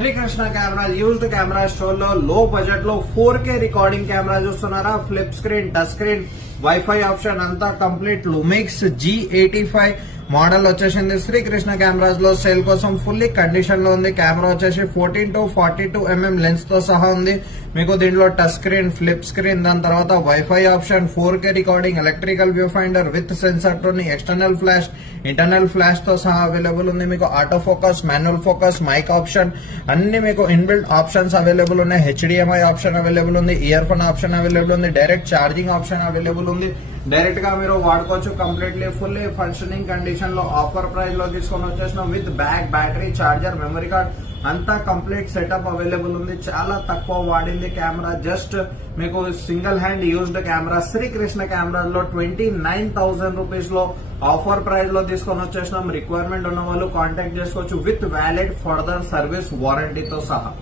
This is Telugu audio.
Srikrishna camera used camera store లో బడ్జెట్ లో 4K రికార్డింగ్ కెమెరా చూస్తున్నారా. Flip screen, touch screen, wifi option అంతా కంప్లీట్. లుమిక్స్ G85 మోడల్ వచ్చేసింది. శ్రీకృష్ణ కెమెరాస్ లో సేల్ కోసం ఫుల్లీ కండిషన్ లో ఉంది. కెమెరా వచ్చేసి 14 to 42 mm లెన్స్ తో సహా ఉంది. మీకు దీంట్లో టచ్ స్క్రీన్, ఫ్లిప్ స్క్రీన్, దాని తర్వాత wifi option, 4K recording, electrical view finder with sensor టోని, ఎక్స్టర్నల్ ఫ్లాష్, ఇంటర్నల్ ఫ్లాష్ తో సహా అవైలబుల్ ఉంది. మీకు auto focus, manual focus, mic option అన్ని మీకు ఇన్బిల్ట్ ఆప్షన్స్ అవైలబుల్ ఉన్నాయి. HDMI ఆప్షన్ అవైలబుల్ ఉంది. ఇయర్ ఫోన్ ఆప్షన్ అవైలబుల్ ఉంది. డైరెక్ట్ ఛార్జింగ్ ఆప్షన్ అవైలబుల్ ఉంది. డైరెక్ట్ గా మీరు వాడుకోవచ్చు. కంప్లీట్లీ ఫుల్లీ ఫంక్షనింగ్ కండిషన్ లో ఆఫర్ ప్రైస్ లో తీసుకొని వచ్చేసినాం. With bag, battery, charger, memory card అంతా కంప్లీట్ సెటప్ అవైలబుల్ ఉంది. చాలా తక్కువ వాడింది కెమెరా. జస్ట్ మీకు single hand used camera. Srikrishna cameras లో 29,000 రూపీస్ లో ఆఫర్ ప్రైస్ లో తీసుకొని వచ్చేసినాం. రిక్వైర్మెంట్ ఉన్న వాళ్ళు కాంటాక్ట్ చేసుకోవచ్చు విత్ వ్యాలిడ్ ఫర్దర్ సర్వీస్ వారంటీతో సహా.